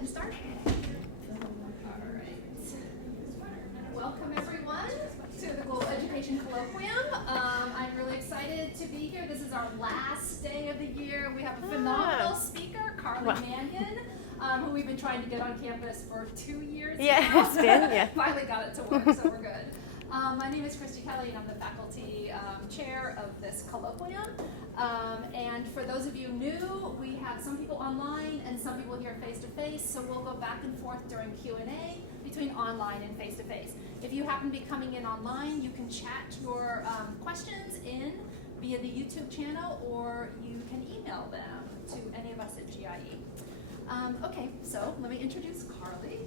ahead and start? All right. Welcome everyone to the Global Education Colloquium. I'm really excited to be here. This is our last day of the year. We have a phenomenal speaker, Carly Mannion, who we've been trying to get on campus for 2 years now. It's been, yeah. Finally got it to work, so we're good. My name is Christy Kelly, and I'm the faculty chair of this colloquium. And for those of you new, we have some people online and some people here face-to-face, so we'll go back and forth during Q&A between online and face-to-face. If you happen to be coming in online, you can chat your questions in via the YouTube channel, or you can email them to any of us at GIE. Okay, so let me introduce Carly.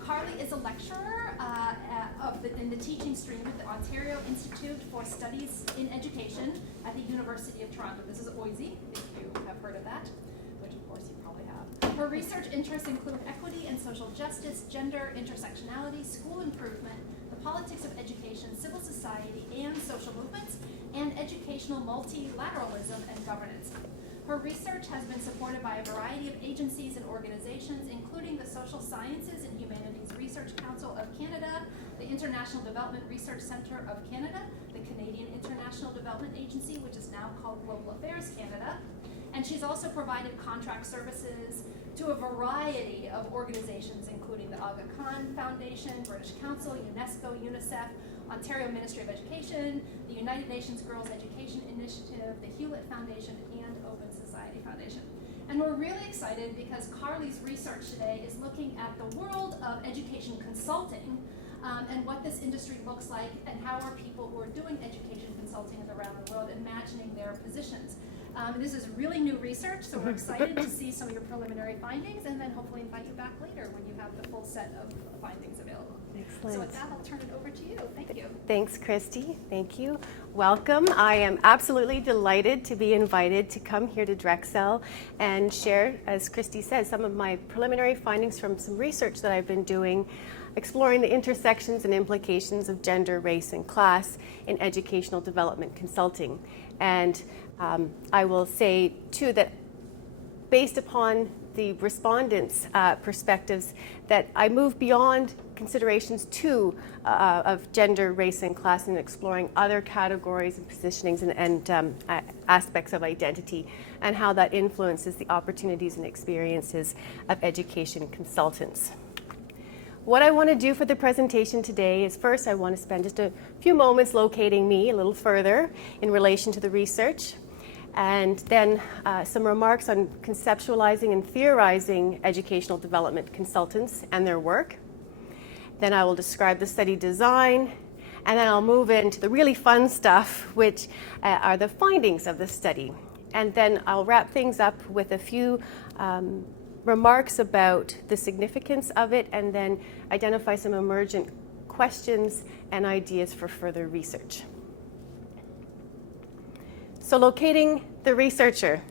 Carly is a lecturer in the teaching stream at the Ontario Institute for Studies in Education at the University of Toronto. This is OISE, if you have heard of that, which of course you probably have. Her research interests include equity and social justice, gender, intersectionality, school improvement, the politics of education, civil society and social movements, and educational multilateralism and governance. Her research has been supported by a variety of agencies and organizations, including the Social Sciences and Humanities Research Council of Canada, the International Development Research Centre of Canada, the Canadian International Development Agency, which is now called Global Affairs Canada, and she's also provided contract services to a variety of organizations, including the Aga Khan Foundation, British Council, UNESCO, UNICEF, Ontario Ministry of Education, the United Nations Girls Education Initiative, the Hewlett Foundation, and Open Society Foundation. And we're really excited because Carly's research today is looking at the world of education consulting and what this industry looks like and how are people who are doing education consulting around the world imagining their positions. This is really new research, so we're excited to see some of your preliminary findings and then hopefully invite you back later when you have the full set of findings available. Excellent. So with that, I'll turn it over to you. Thank you. Thanks, Christy. Thank you. Welcome. I am absolutely delighted to be invited to come here to Drexel and share, as Christy said, some of my preliminary findings from some research that I've been doing, exploring the intersections and implications of gender, race, and class in educational development consulting. And I will say, too, that based upon the respondents' perspectives, that I move beyond considerations too of gender, race, and class and exploring other categories and positionings and aspects of identity and how that influences the opportunities and experiences of education consultants. What I want to do for the presentation today is first I want to spend just a few moments locating me a little further in relation to the research, and then some remarks on conceptualizing and theorizing educational development consultants and their work. Then I will describe the study design, and then I'll move into the really fun stuff, which are the findings of the study. And then I'll wrap things up with a few remarks about the significance of it, and then identify some emergent questions and ideas for further research. So locating the researcher.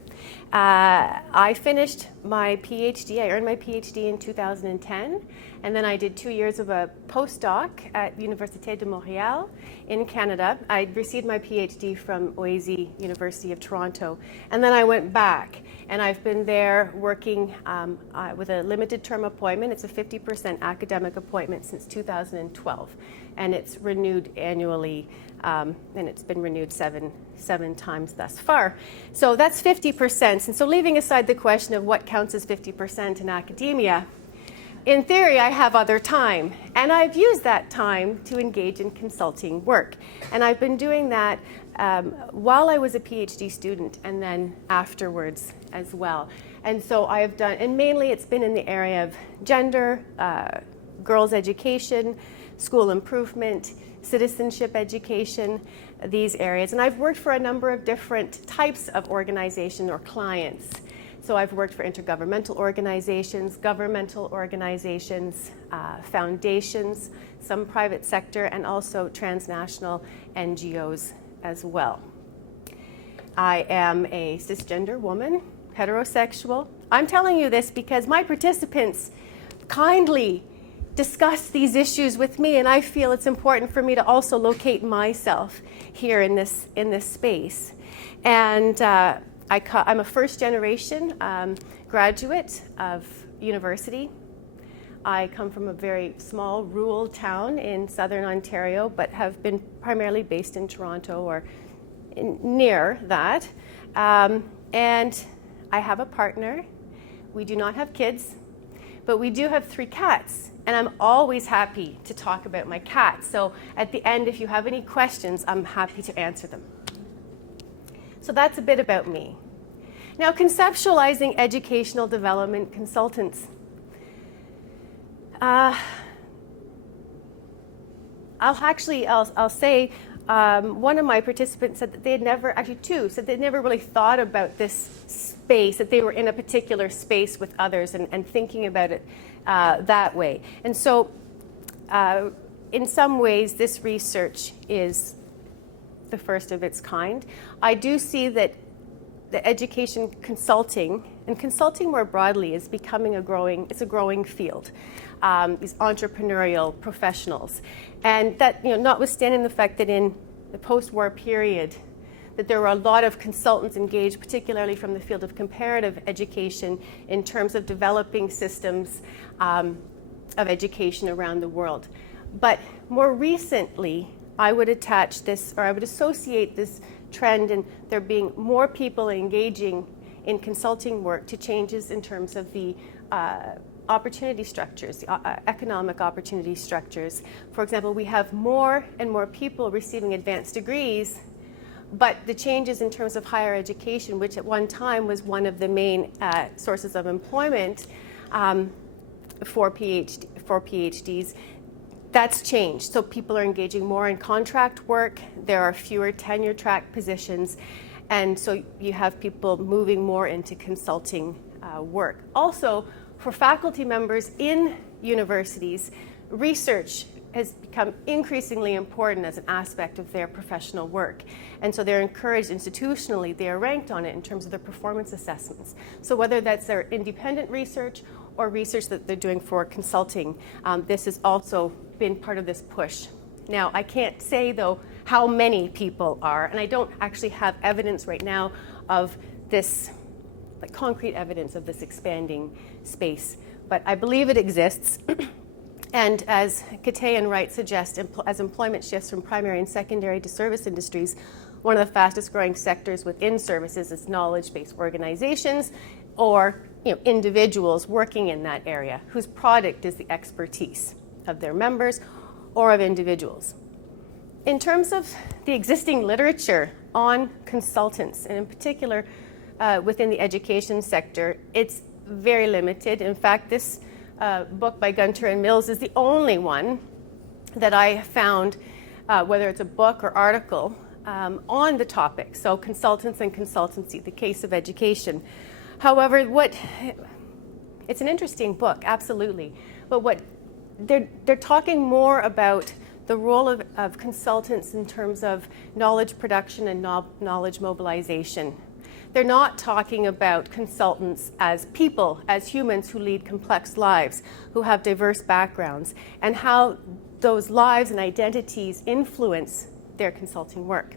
I finished my PhD, I earned my PhD in 2010, and then I did 2 years of a postdoc at Université de Montréal in Canada. I received my PhD from OISE, University of Toronto, and then I went back, and I've been there working with a limited term appointment. It's a 50% academic appointment since 2012, and it's renewed annually, and it's been renewed seven times thus far. So that's 50%. And so leaving aside the question of what counts as 50% in academia, in theory, I have other time, and I've used that time to engage in consulting work. And I've been doing that while I was a PhD student and then afterwards as well. And so I have done, and mainly it's been in the area of gender, girls' education, school improvement, citizenship education, these areas. And I've worked for a number of different types of organization or clients. So I've worked for intergovernmental organizations, governmental organizations, foundations, some private sector, and also transnational NGOs as well. I am a cisgender woman, heterosexual. I'm telling you this because my participants kindly discuss these issues with me, and I feel it's important for me to also locate myself here in this space. And I'm a first generation graduate of university. I come from a very small rural town in southern Ontario, but have been primarily based in Toronto or near that. And I have a partner. We do not have kids, but we do have 3 cats. And I'm always happy to talk about my cats. So at the end, if you have any questions, I'm happy to answer them. So that's a bit about me. Now, conceptualizing educational development consultants. I'll say one of my participants said that they had never, actually 2, said they'd never really thought about this space, that they were in a particular space with others and thinking about it that way. And so in some ways, this research is the first of its kind. I do see that the education consulting, and consulting more broadly, is becoming a growing field. These entrepreneurial professionals. And that, notwithstanding the fact that in the post-war period, that there were a lot of consultants engaged, particularly from the field of comparative education, in terms of developing systems of education around the world. But more recently, I would attach this, or I would associate this trend in there being more people engaging in consulting work to changes in terms of the opportunity structures, the economic opportunity structures. For example, we have more and more people receiving advanced degrees, but the changes in terms of higher education, which at one time was one of the main sources of employment for PhDs, that's changed. So people are engaging more in contract work. There are fewer tenure track positions. And so you have people moving more into consulting work. Also, for faculty members in universities, research has become increasingly important as an aspect of their professional work. And so they're encouraged institutionally, they are ranked on it in terms of their performance assessments. So whether that's their independent research or research that they're doing for consulting, this has also been part of this push. Now, I can't say, though, how many people are, and I don't actually have evidence right now of this, like concrete evidence of this expanding space, but I believe it exists. And as Katay and Wright suggest, as employment shifts from primary and secondary to service industries, one of the fastest growing sectors within services is knowledge-based organizations or individuals working in that area whose product is the expertise of their members or of individuals. In terms of the existing literature on consultants, and in particular within the education sector, it's very limited. In fact, this book by Gunter and Mills is the only one that I found, whether it's a book or article, on the topic. So consultants and consultancy, the case of education. However, it's an interesting book, absolutely. But what they're talking more about the role of consultants in terms of knowledge production and knowledge mobilization. They're not talking about consultants as people, as humans who lead complex lives, who have diverse backgrounds, and how those lives and identities influence their consulting work.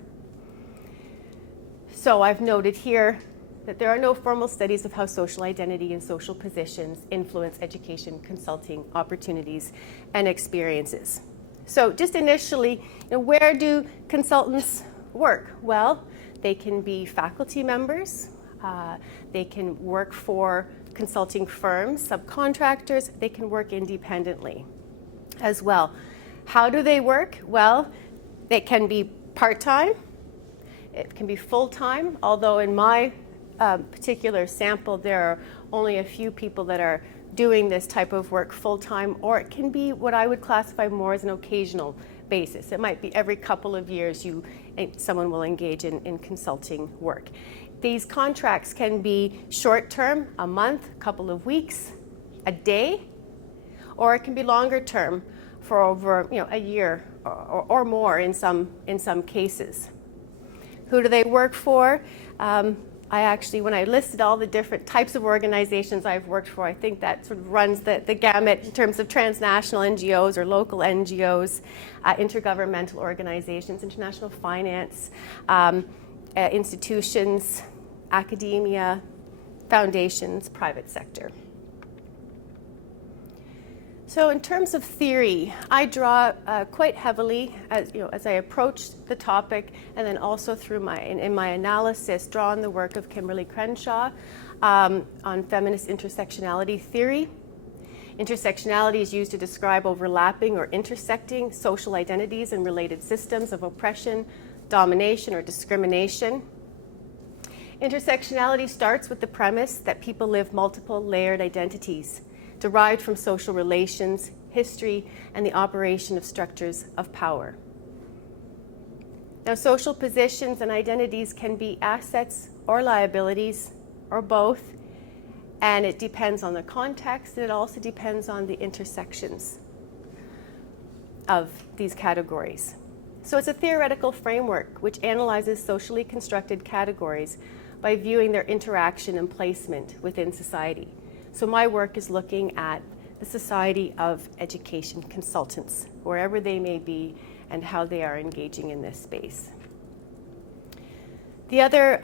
So I've noted here that there are no formal studies of how social identity and social positions influence education, consulting, opportunities, and experiences. So just initially, where do consultants work? Well, they can be faculty members, they can work for consulting firms, subcontractors, they can work independently as well. How do they work? Well, they can be part-time, it can be full-time, although in my particular sample there are only a few people that are doing this type of work full-time, or it can be what I would classify more as an occasional basis. It might be every couple of years someone will engage in consulting work. These contracts can be short-term, a month, a couple of weeks, a day, or it can be longer-term for over a year or more in some cases. Who do they work for? When I listed all the different types of organizations I've worked for, I think that sort of runs the gamut in terms of transnational NGOs or local NGOs, intergovernmental organizations, international finance, institutions, academia, foundations, private sector. So in terms of theory, I draw quite heavily as I approach the topic, and then also through in my analysis, draw on the work of Kimberly Crenshaw on feminist intersectionality theory. Intersectionality is used to describe overlapping or intersecting social identities and related systems of oppression, domination, or discrimination. Intersectionality starts with the premise that people live multiple layered identities, derived from social relations, history, and the operation of structures of power. Now, social positions and identities can be assets or liabilities, or both, and it depends on the context, and it also depends on the intersections of these categories. So it's a theoretical framework which analyzes socially constructed categories by viewing their interaction and placement within society. So my work is looking at the society of education consultants, wherever they may be, and how they are engaging in this space. The other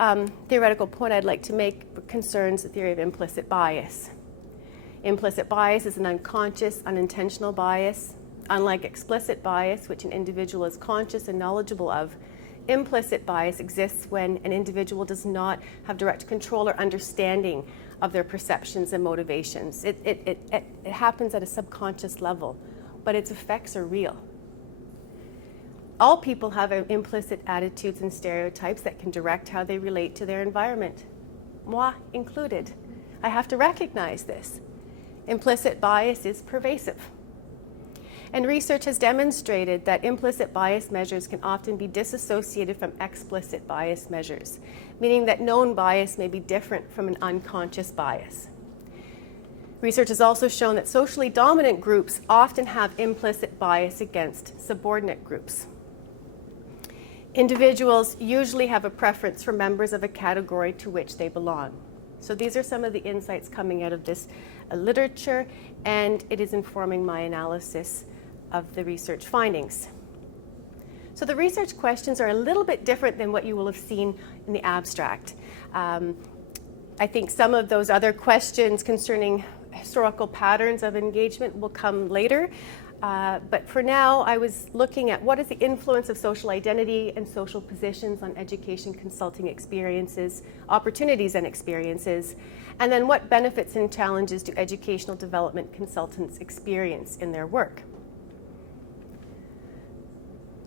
theoretical point I'd like to make concerns the theory of implicit bias. Implicit bias is an unconscious, unintentional bias. Unlike explicit bias, which an individual is conscious and knowledgeable of, implicit bias exists when an individual does not have direct control or understanding of their perceptions and motivations. It happens at a subconscious level, but its effects are real. All people have implicit attitudes and stereotypes that can direct how they relate to their environment, moi included. I have to recognize this. Implicit bias is pervasive. And research has demonstrated that implicit bias measures can often be disassociated from explicit bias measures, meaning that known bias may be different from an unconscious bias. Research has also shown that socially dominant groups often have implicit bias against subordinate groups. Individuals usually have a preference for members of a category to which they belong. So these are some of the insights coming out of this literature, and it is informing my analysis of the research findings. So the research questions are a little bit different than what you will have seen in the abstract. I think some of those other questions concerning historical patterns of engagement will come later. But for now, I was looking at what is the influence of social identity and social positions on education consulting experiences, opportunities and experiences, and then what benefits and challenges do educational development consultants experience in their work.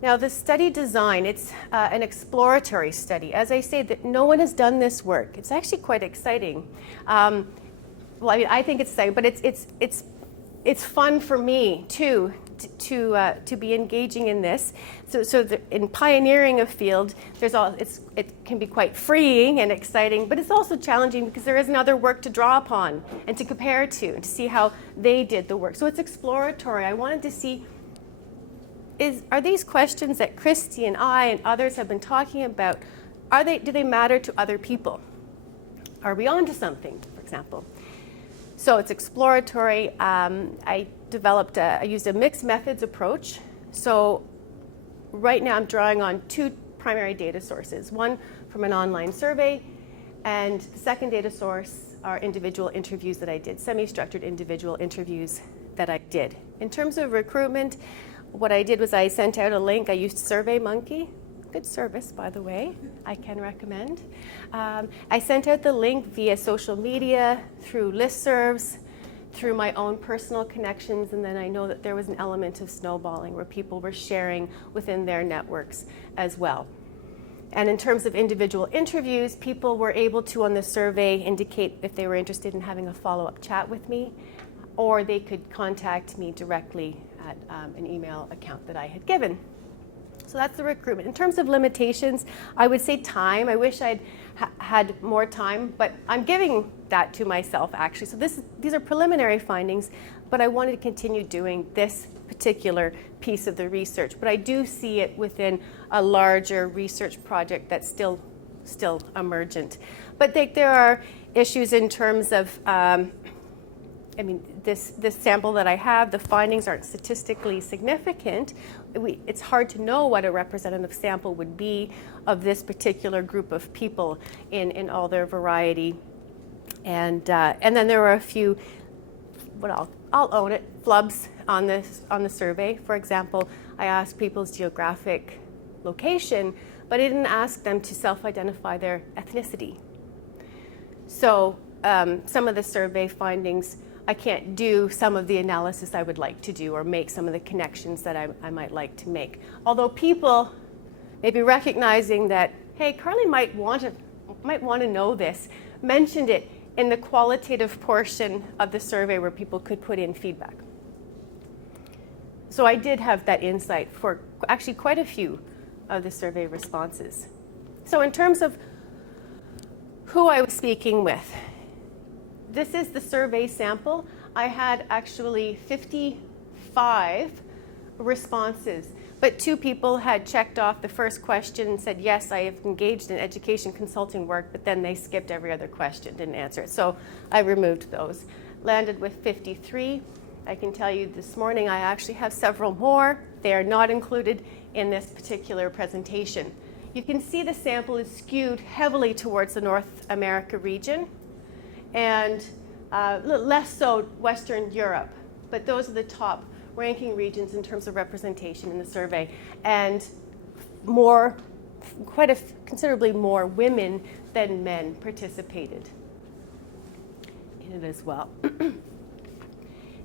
Now, the study design, it's an exploratory study. As I say, that no one has done this work. It's actually quite exciting. Well, I mean, I think it's exciting, but it's fun for me too to be engaging in this. So in pioneering a field, it can be quite freeing and exciting, but it's also challenging because there isn't other work to draw upon and to compare to and to see how they did the work. So it's exploratory. I wanted to see, are these questions that Christy and I and others have been talking about, do they matter to other people? Are we onto something, for example? So it's exploratory. I used a mixed methods approach. So right now I'm drawing on two primary data sources, one from an online survey, and the second data source are individual interviews that I did, semi-structured individual interviews that I did. In terms of recruitment, what I did was I sent out a link. I used SurveyMonkey. Good service, by the way, I can recommend. I sent out the link via social media, through listservs, through my own personal connections, and then I know that there was an element of snowballing where people were sharing within their networks as well. And in terms of individual interviews, people were able to, on the survey, indicate if they were interested in having a follow-up chat with me, or they could contact me directly at an email account that I had given. So that's the recruitment. In terms of limitations, I would say time. I wish I'd had more time, but I'm giving that to myself, actually. So these are preliminary findings, but I wanted to continue doing this particular piece of the research. But I do see it within a larger research project that's still emergent. But there are issues in terms of this sample that I have, the findings aren't statistically significant. It's hard to know what a representative sample would be of this particular group of people in all their variety. And then there are a few I'll own it, flubs on the survey. For example, I asked people's geographic location, but I didn't ask them to self-identify their ethnicity. So some of the survey findings, I can't do some of the analysis I would like to do or make some of the connections that I might like to make. Although people may be recognizing that, hey, Carly might want to know this, mentioned it in the qualitative portion of the survey where people could put in feedback. So I did have that insight for actually quite a few of the survey responses. So in terms of who I was speaking with, this is the survey sample. I had actually 55 responses, but 2 people had checked off the first question and said, yes, I have engaged in education consulting work, but then they skipped every other question, didn't answer it. So I removed those. Landed with 53. I can tell you this morning I actually have several more. They are not included in this particular presentation. You can see the sample is skewed heavily towards the North America region and less so Western Europe, but those are the top ranking regions in terms of representation in the survey, and considerably more women than men participated in it as well. In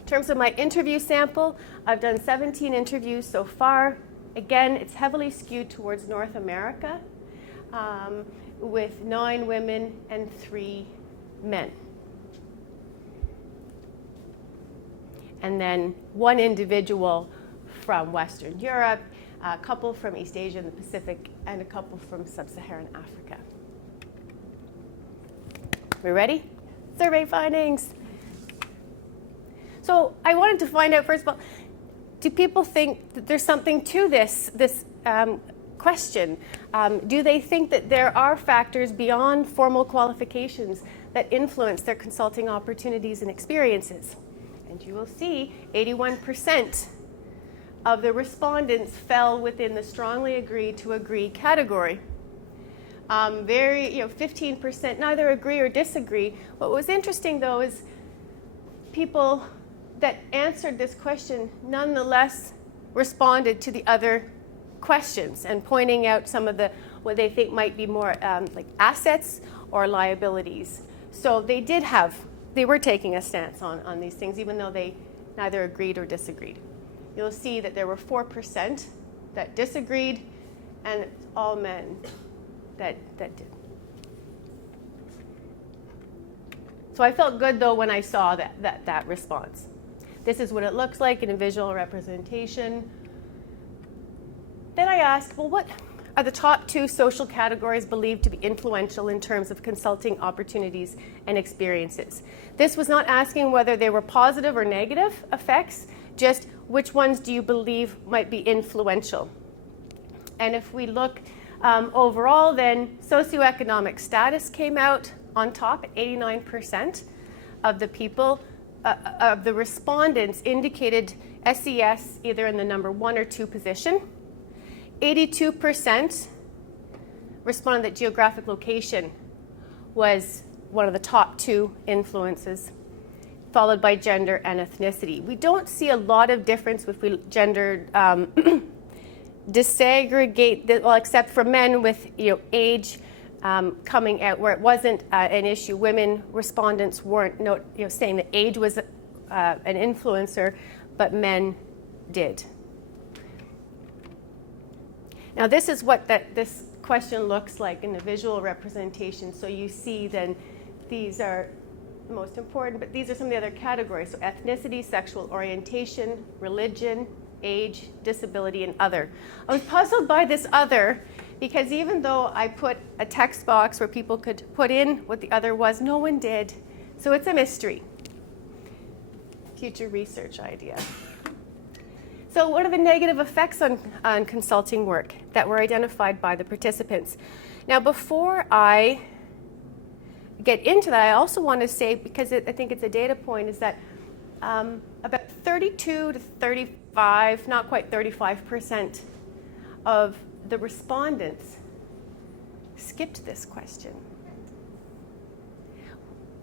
terms of my interview sample, I've done 17 interviews so far. Again, it's heavily skewed towards North America, with 9 women and 3 men. And then 1 individual from Western Europe, a couple from East Asia and the Pacific, and a couple from Sub-Saharan Africa. We ready? Survey findings. So I wanted to find out, first of all, do people think that there's something to this question? Do they think that there are factors beyond formal qualifications that influence their consulting opportunities and experiences? And you will see 81% of the respondents fell within the strongly agree to agree category. 15% neither agree or disagree. What was interesting though is people that answered this question nonetheless responded to the other questions and pointing out some of what they think might be more like assets or liabilities. So they were taking a stance on these things, even though they neither agreed or disagreed. You'll see that there were 4% that disagreed, and it's all men that did. So I felt good, though, when I saw that response. This is what it looks like in a visual representation. Then I asked, well, what are the top 2 social categories believed to be influential in terms of consulting opportunities and experiences? This was not asking whether they were positive or negative effects, just which ones do you believe might be influential? And if we look overall, then socioeconomic status came out on top at 89% of the people, of the respondents indicated SES either in the number 1 or 2 position. 82% responded that geographic location was one of the top 2 influences, followed by gender and ethnicity. We don't see a lot of difference if we gender disaggregate, well, except for men with age coming out where it wasn't an issue. Women respondents weren't saying that age was an influencer, but men did. Now this is what this question looks like in the visual representation. So you see then these are the most important, but these are some of the other categories. So ethnicity, sexual orientation, religion, age, disability, and other. I was puzzled by this other because even though I put a text box where people could put in what the other was, no one did. So it's a mystery. Future research idea. So what are the negative effects on consulting work that were identified by the participants? Now before I get into that, I also want to say, because I think it's a data point, is that about 32 to 35, not quite 35% of the respondents skipped this question,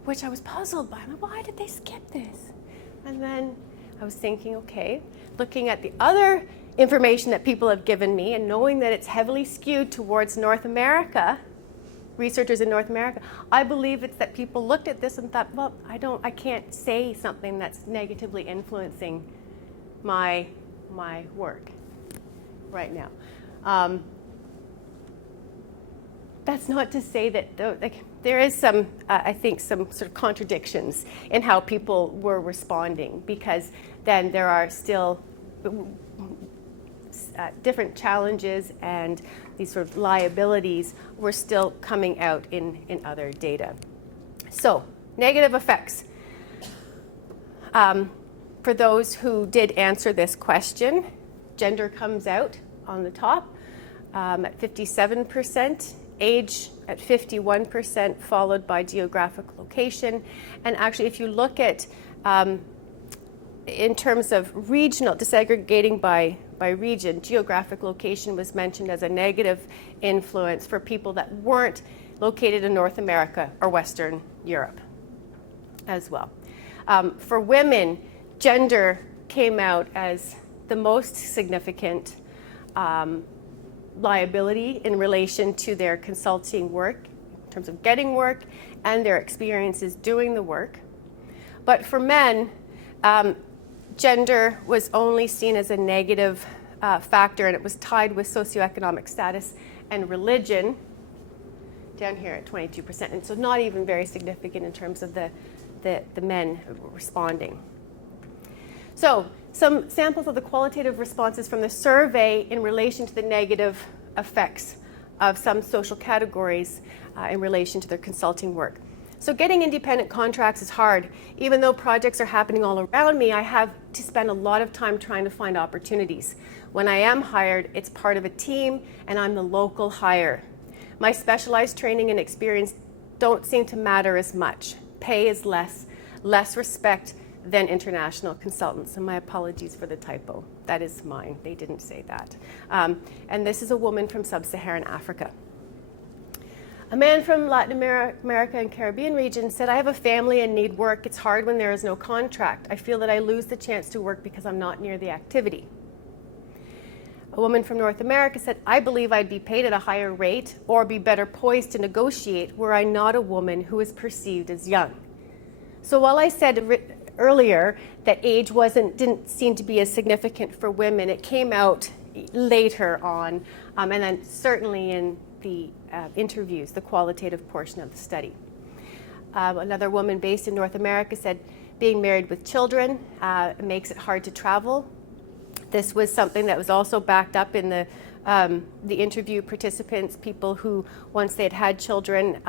which I was puzzled by. Why did they skip this? And then I was thinking, okay, looking at the other information that people have given me and knowing that it's heavily skewed towards North America, researchers in North America, I believe it's that people looked at this and thought, well, I can't say something that's negatively influencing my work right now. That's not to say that there is some, I think, some sort of contradictions in how people were responding, because then there are still different challenges and these sort of liabilities were still coming out in other data. So, negative effects. For those who did answer this question, gender comes out on the top at 57%, age at 51%, followed by geographic location. And actually, if you look at, in terms of regional, disaggregating by region, geographic location was mentioned as a negative influence for people that weren't located in North America or Western Europe as well. For women, gender came out as the most significant liability in relation to their consulting work, in terms of getting work and their experiences doing the work. But for men, gender was only seen as a negative factor, and it was tied with socioeconomic status and religion, down here at 22%, and so not even very significant in terms of the men responding. So, some samples of the qualitative responses from the survey in relation to the negative effects of some social categories in relation to their consulting work. So getting independent contracts is hard. Even though projects are happening all around me, I have to spend a lot of time trying to find opportunities. When I am hired, it's part of a team and I'm the local hire. My specialized training and experience don't seem to matter as much. Pay is less respect than international consultants. And my apologies for the typo. That is mine. They didn't say that. And this is a woman from sub-Saharan Africa. A man from Latin America and Caribbean region said, I have a family and need work. It's hard when there is no contract. I feel that I lose the chance to work because I'm not near the activity. A woman from North America said, I believe I'd be paid at a higher rate or be better poised to negotiate were I not a woman who is perceived as young. So while I said earlier that age didn't seem to be as significant for women, it came out later on, and then certainly in the interviews, the qualitative portion of the study. Another woman based in North America said, being married with children makes it hard to travel. This was something that was also backed up in the interview participants, people who, once they had children,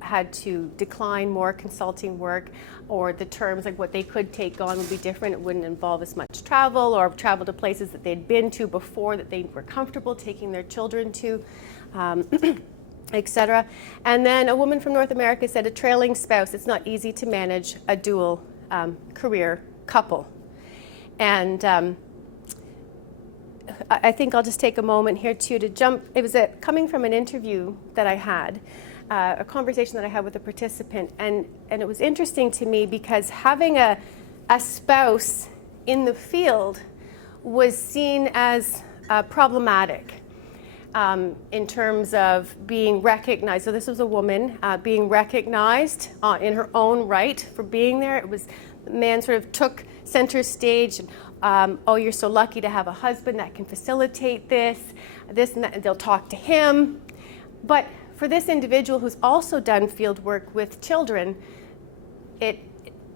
had to decline more consulting work, or the terms like what they could take on would be different. It wouldn't involve as much travel, or travel to places that they'd been to before that they were comfortable taking their children to, etc. And then a woman from North America said, a trailing spouse, it's not easy to manage a dual career couple. And I think I'll just take a moment here too to jump. It was coming from an interview that I had, a conversation that I had with a participant, and it was interesting to me because having a spouse in the field was seen as problematic in terms of being recognized. So this was a woman being recognized in her own right for being there. It was, the man sort of took center stage. Oh, you're so lucky to have a husband that can facilitate this and that, and they'll talk to him. But for this individual who's also done field work with children,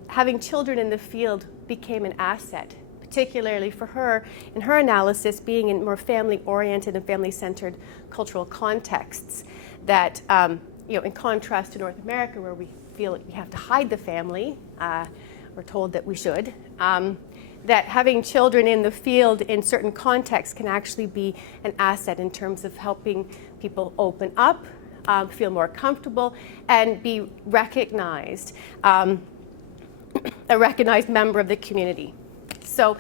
having children in the field became an asset, particularly for her, in her analysis, being in more family-oriented and family-centered cultural contexts that, in contrast to North America, where we feel like we have to hide the family, we're told that we should, that having children in the field in certain contexts can actually be an asset in terms of helping people open up, feel more comfortable, and be recognized, a recognized member of the community. So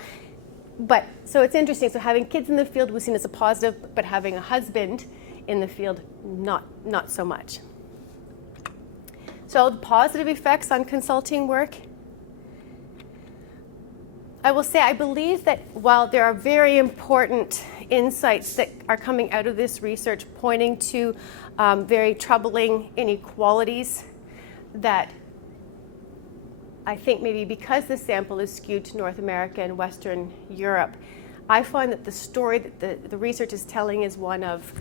it's interesting. So having kids in the field was seen as a positive, but having a husband in the field, not so much. So the positive effects on consulting work. I will say I believe that while there are very important insights that are coming out of this research pointing to very troubling inequalities that I think maybe because the sample is skewed to North America and Western Europe, I find that the story that the research is telling is one of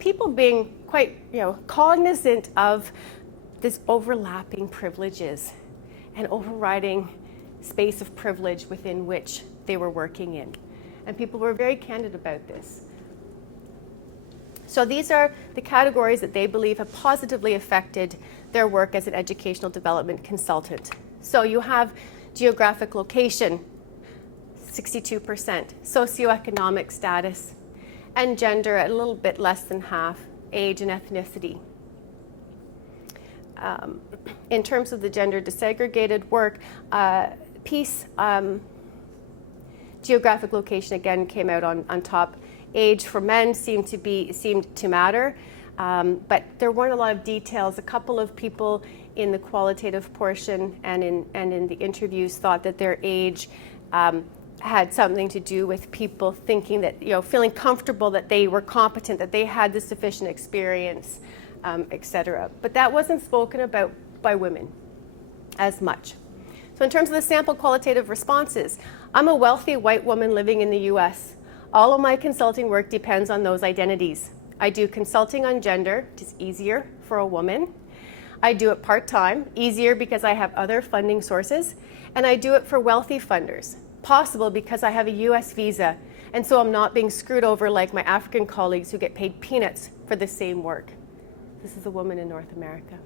people being quite cognizant of this overlapping privileges and overriding space of privilege within which they were working in. And people were very candid about this. So these are the categories that they believe have positively affected their work as an educational development consultant. So you have geographic location, 62%, socioeconomic status, and gender at a little bit less than half, age and ethnicity. In terms of the gender desegregated work piece, geographic location again came out on top. Age for men seemed to matter, but there weren't a lot of details. A couple of people in the qualitative portion and in the interviews thought that their age had something to do with people thinking that, feeling comfortable that they were competent, that they had the sufficient experience, etc. But that wasn't spoken about by women as much. So in terms of the sample qualitative responses, I'm a wealthy white woman living in the US. All of my consulting work depends on those identities. I do consulting on gender, which is easier for a woman. I do it part-time, easier because I have other funding sources, and I do it for wealthy funders, possible because I have a US visa, and so I'm not being screwed over like my African colleagues who get paid peanuts for the same work. This is a woman in North America.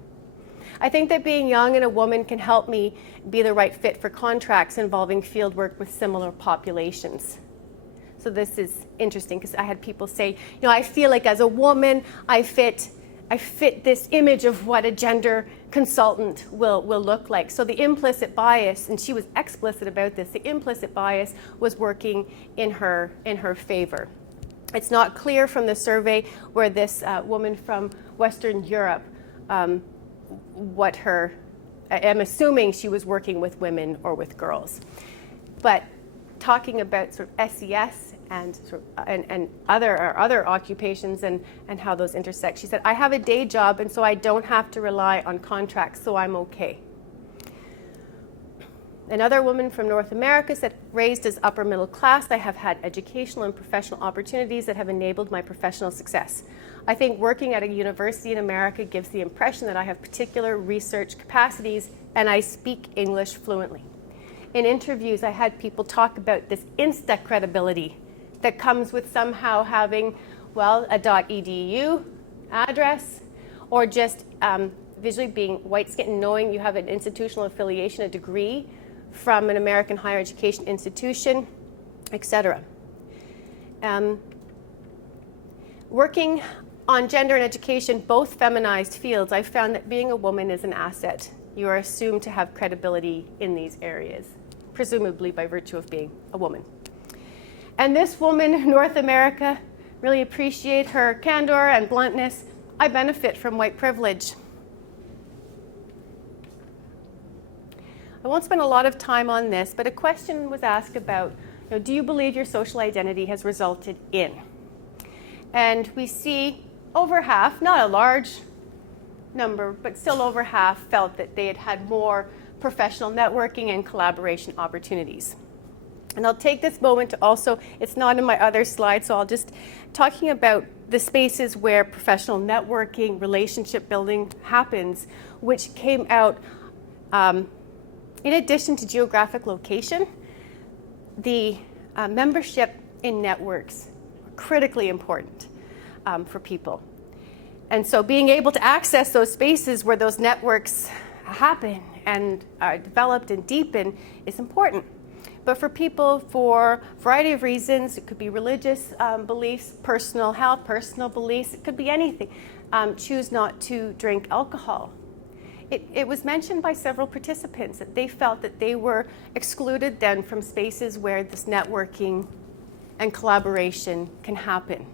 I think that being young and a woman can help me be the right fit for contracts involving field work with similar populations. So this is interesting because I had people say, I feel like as a woman, I fit this image of what a gender consultant will look like. So the implicit bias, and she was explicit about this, the implicit bias was working in her favor. It's not clear from the survey where this woman from Western Europe, I'm assuming she was working with women or with girls. But talking about sort of SES and other occupations and how those intersect, she said, I have a day job and so I don't have to rely on contracts, so I'm okay. Another woman from North America said, raised as upper middle class, I have had educational and professional opportunities that have enabled my professional success. I think working at a university in America gives the impression that I have particular research capacities and I speak English fluently. In interviews, I had people talk about this insta credibility that comes with somehow having, a .edu address, or just visually being white-skinned and knowing you have an institutional affiliation, a degree from an American higher education institution, etc. Working on gender and education, both feminized fields, I found that being a woman is an asset. You are assumed to have credibility in these areas, presumably by virtue of being a woman. And this woman in North America, really appreciate her candor and bluntness. I benefit from white privilege. I won't spend a lot of time on this, but a question was asked about, do you believe your social identity has resulted in? And we see over half, not a large number, but still over half felt that they had had more professional networking and collaboration opportunities. And I'll take this moment to also, it's not in my other slide, so I'll just talking about the spaces where professional networking, relationship building happens, which came out in addition to geographic location, the membership in networks are critically important for people. And so being able to access those spaces where those networks happen and are developed and deepen is important. But for people, for a variety of reasons, it could be religious beliefs, personal health, personal beliefs, it could be anything, choose not to drink alcohol. It was mentioned by several participants that they felt that they were excluded then from spaces where this networking and collaboration can happen.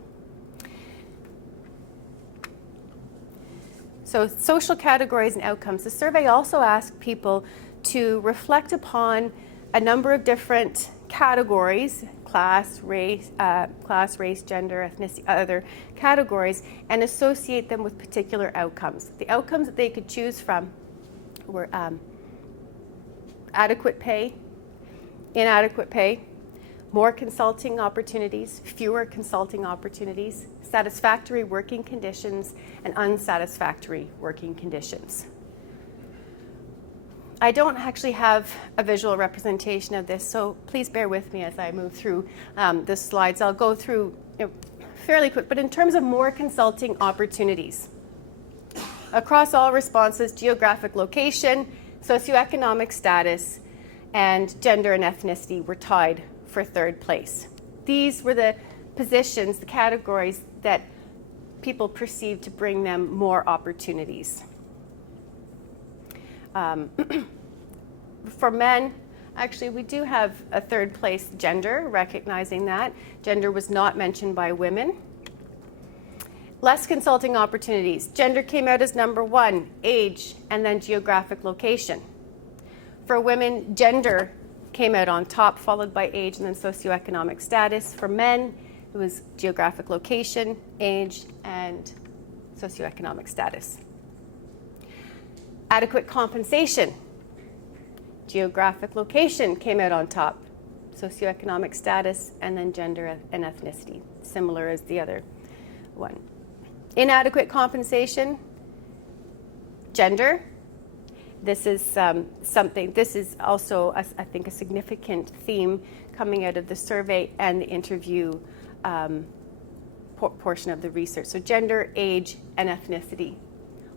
So social categories and outcomes. The survey also asked people to reflect upon a number of different categories, class, race, gender, ethnicity, other categories, and associate them with particular outcomes. The outcomes that they could choose from were adequate pay, inadequate pay, more consulting opportunities, fewer consulting opportunities, satisfactory working conditions, and unsatisfactory working conditions. I don't actually have a visual representation of this, so please bear with me as I move through the slides. I'll go through fairly quick, but in terms of more consulting opportunities, across all responses, geographic location, socioeconomic status, and gender and ethnicity were tied for third place. These were the positions, the categories that people perceived to bring them more opportunities. For men, actually, we do have a third place gender, recognizing that. Gender was not mentioned by women. Less consulting opportunities. Gender came out as number 1, age, and then geographic location. For women, gender came out on top, followed by age and then socioeconomic status. For men, it was geographic location, age, and socioeconomic status. Adequate compensation. Geographic location came out on top, socioeconomic status, and then gender and ethnicity, similar as the other one. Inadequate compensation, gender. This is this is also, I think, a significant theme coming out of the survey and the interview portion of the research. So gender, age, and ethnicity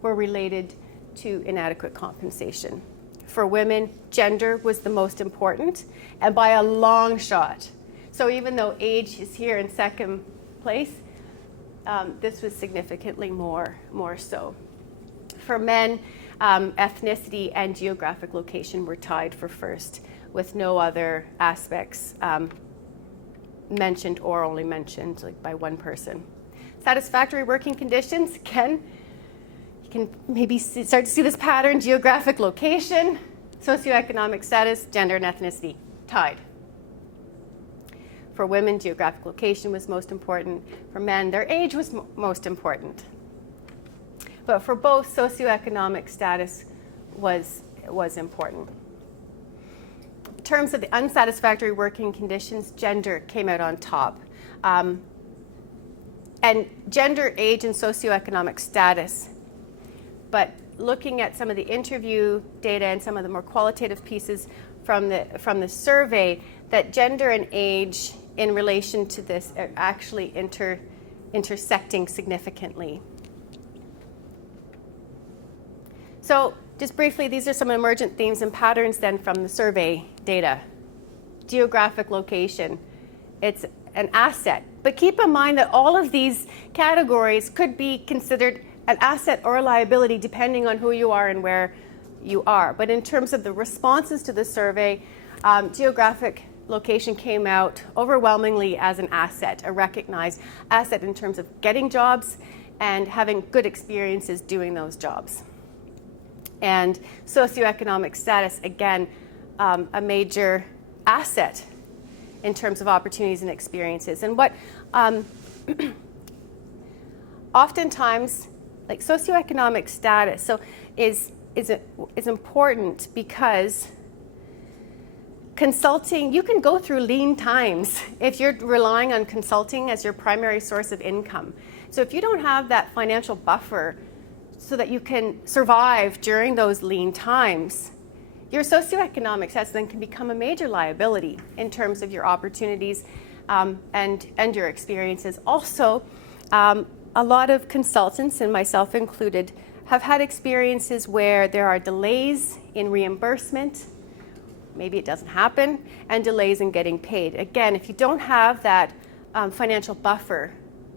were related to inadequate compensation. For women, gender was the most important, and by a long shot. So even though age is here in second place, this was significantly more so. For men, ethnicity and geographic location were tied for first, with no other aspects mentioned or only mentioned like by one person. Satisfactory working conditions, again, you can maybe start to see this pattern: geographic location, socioeconomic status, gender and ethnicity, tied. For women, geographic location was most important. For men, their age was most important. But for both, socioeconomic status was important. In terms of the unsatisfactory working conditions, gender came out on top. And gender, age, and socioeconomic status. But looking at some of the interview data and some of the more qualitative pieces from the survey, that gender and age in relation to this are actually intersecting significantly. So just briefly, these are some emergent themes and patterns then from the survey data. Geographic location, it's an asset. But keep in mind that all of these categories could be considered an asset or a liability depending on who you are and where you are. But in terms of the responses to the survey, geographic location came out overwhelmingly as an asset, a recognized asset in terms of getting jobs and having good experiences doing those jobs. And socioeconomic status, again, a major asset in terms of opportunities and experiences. And what oftentimes, like socioeconomic status, so is important because consulting, you can go through lean times if you're relying on consulting as your primary source of income. So if you don't have that financial buffer so that you can survive during those lean times, your socioeconomic status then can become a major liability in terms of your opportunities and your experiences. Also, a lot of consultants, and myself included, have had experiences where there are delays in reimbursement, maybe it doesn't happen, and delays in getting paid. Again, if you don't have that financial buffer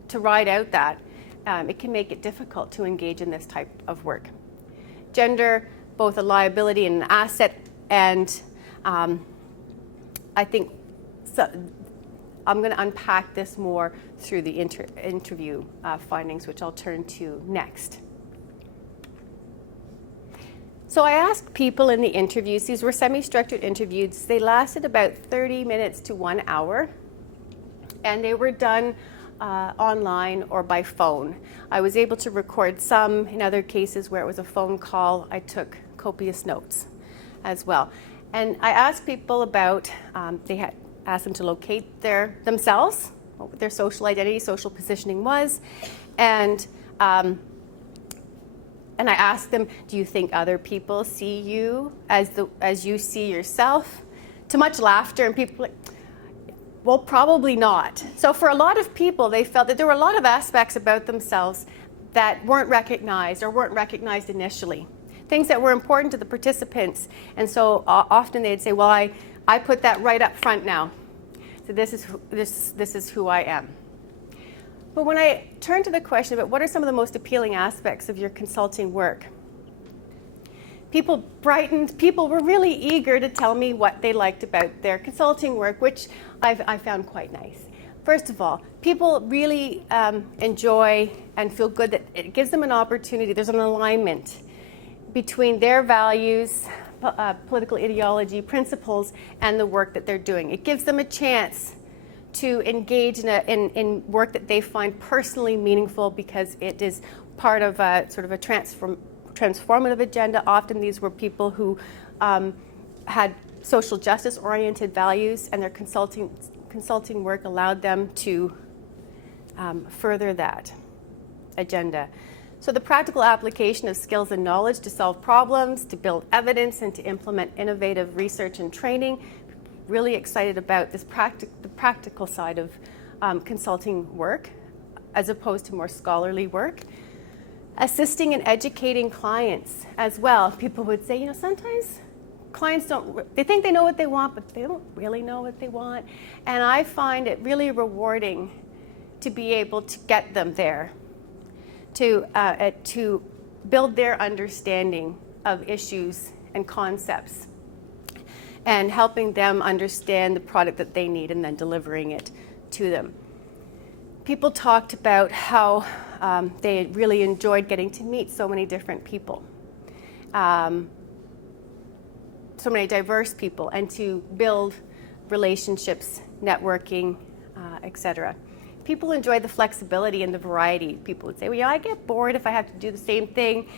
to ride out that, it can make it difficult to engage in this type of work. Gender, both a liability and an asset, and I think so. I'm going to unpack this more through the interview findings, which I'll turn to next. So I asked people in the interviews, these were semi-structured interviews, they lasted about 30 minutes to 1 hour, and they were done online or by phone. I was able to record some. In other cases where it was a phone call, I took copious notes as well. And I asked people about, they had asked them to locate themselves, what their social identity, social positioning was, and I asked them, do you think other people see you as you see yourself? To much laughter, and people were like, well, probably not. So for a lot of people, they felt that there were a lot of aspects about themselves that weren't recognized or weren't recognized initially. Things that were important to the participants. And so often they'd say, well, I put that right up front now. So this is who I am. But when I turned to the question about what are some of the most appealing aspects of your consulting work, people brightened, people were really eager to tell me what they liked about their consulting work, which I found quite nice. First of all, people really enjoy and feel good that it gives them an opportunity, there's an alignment between their values, political ideology, principles, and the work that they're doing. It gives them a chance to engage in work that they find personally meaningful because it is part of a sort of a transformative agenda. Often these were people who had social justice oriented values, and their consulting work allowed them to further that agenda. So the practical application of skills and knowledge to solve problems, to build evidence, and to implement innovative research and training. Really excited about this the practical side of consulting work as opposed to more scholarly work. Assisting and educating clients as well. People would say, sometimes clients they think they know what they want, but they don't really know what they want. And I find it really rewarding to be able to get them there, to build their understanding of issues and concepts, and helping them understand the product that they need and then delivering it to them. People talked about how they really enjoyed getting to meet so many different people, so many diverse people, and to build relationships, networking, etc. People enjoy the flexibility and the variety. People would say, well, I get bored if I have to do the same thing,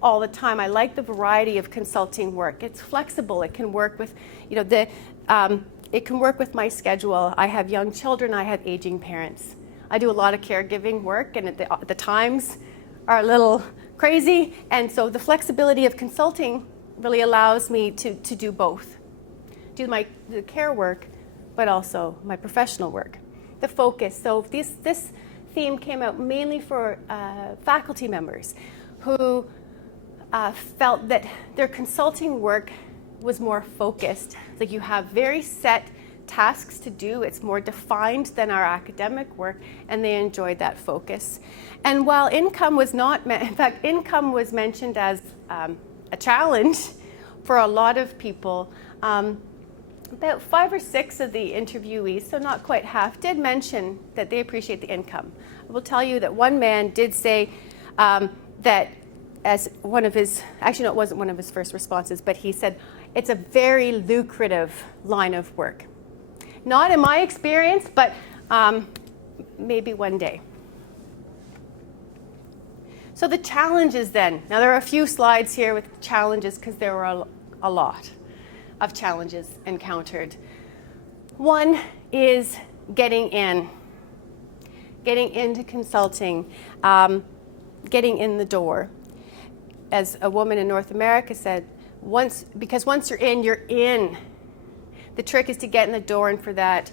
all the time. I like the variety of consulting work. It's flexible. It can work with, it can work with my schedule. I have young children. I have aging parents. I do a lot of caregiving work, and the times are a little crazy. And so the flexibility of consulting really allows me to do both. Do the care work, but also my professional work. The focus. So this theme came out mainly for faculty members who felt that their consulting work was more focused. It's like you have very set tasks to do. It's more defined than our academic work, and they enjoyed that focus. And while income was not, in fact, income was mentioned as a challenge for a lot of people. About 5 or 6 of the interviewees, so not quite half, did mention that they appreciate the income. I will tell you that one man did say that as one of his, actually no, it wasn't one of his first responses, but he said, it's a very lucrative line of work. Not in my experience, but maybe one day. So the challenges then. Now there are a few slides here with challenges because there were a lot of challenges encountered. One is getting into consulting, getting in the door. As a woman in North America said, once you're in, you're in. The trick is to get in the door, and for that,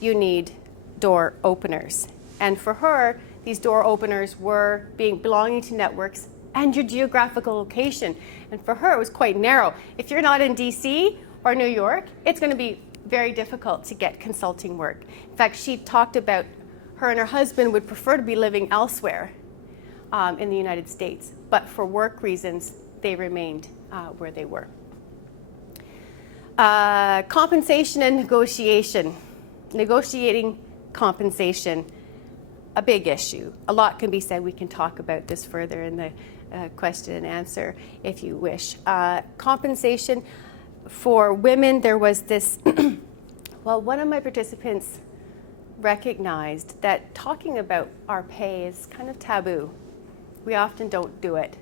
you need door openers. And for her, these door openers were belonging to networks and your geographical location. And for her, it was quite narrow. If you're not in DC or New York, it's going to be very difficult to get consulting work. In fact, she talked about her and her husband would prefer to be living elsewhere in the United States, but for work reasons, they remained where they were. Compensation and negotiation. Negotiating compensation. a big issue. A lot can be said. We can talk about this further in the question and answer if you wish. Compensation for women, there was this, well, one of my participants recognized that talking about our pay is kind of taboo. We often don't do it.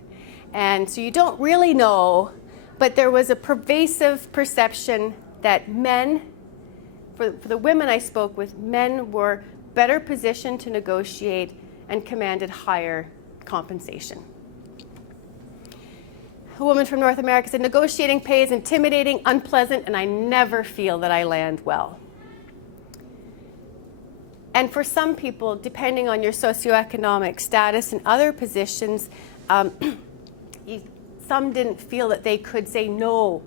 And so you don't really know, but there was a pervasive perception that men, for the women I spoke with, men were better positioned to negotiate and commanded higher compensation. A woman from North America said, negotiating pay is intimidating, unpleasant, and I never feel that I land well. And for some people, depending on your socioeconomic status and other positions, some didn't feel that they could say no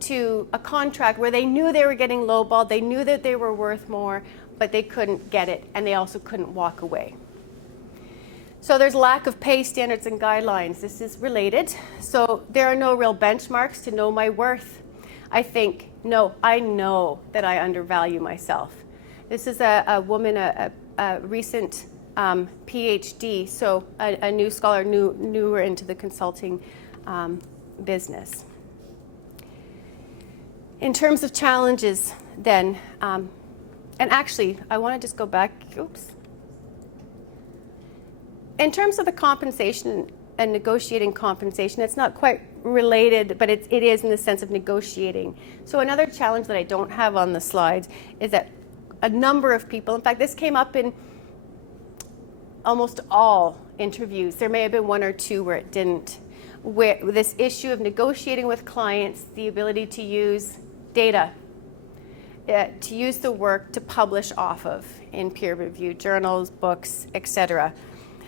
to a contract where they knew they were getting lowballed, they knew that they were worth more, but they couldn't get it, and they also couldn't walk away. So there's lack of pay standards and guidelines. This is related. So there are no real benchmarks to know my worth. I think, no, I know that I undervalue myself. This is a woman, a recent PhD, so a new scholar, newer into the consulting business. In terms of challenges then, and actually, I want to just go back, oops. In terms of the compensation and negotiating compensation, it's not quite related, but it is in the sense of negotiating. So another challenge that I don't have on the slides is that a number of people, in fact, this came up in almost all interviews. There may have been one or two where it didn't. Where this issue of negotiating with clients, the ability to use data, to use the work to publish off of in peer-reviewed journals, books, etc.,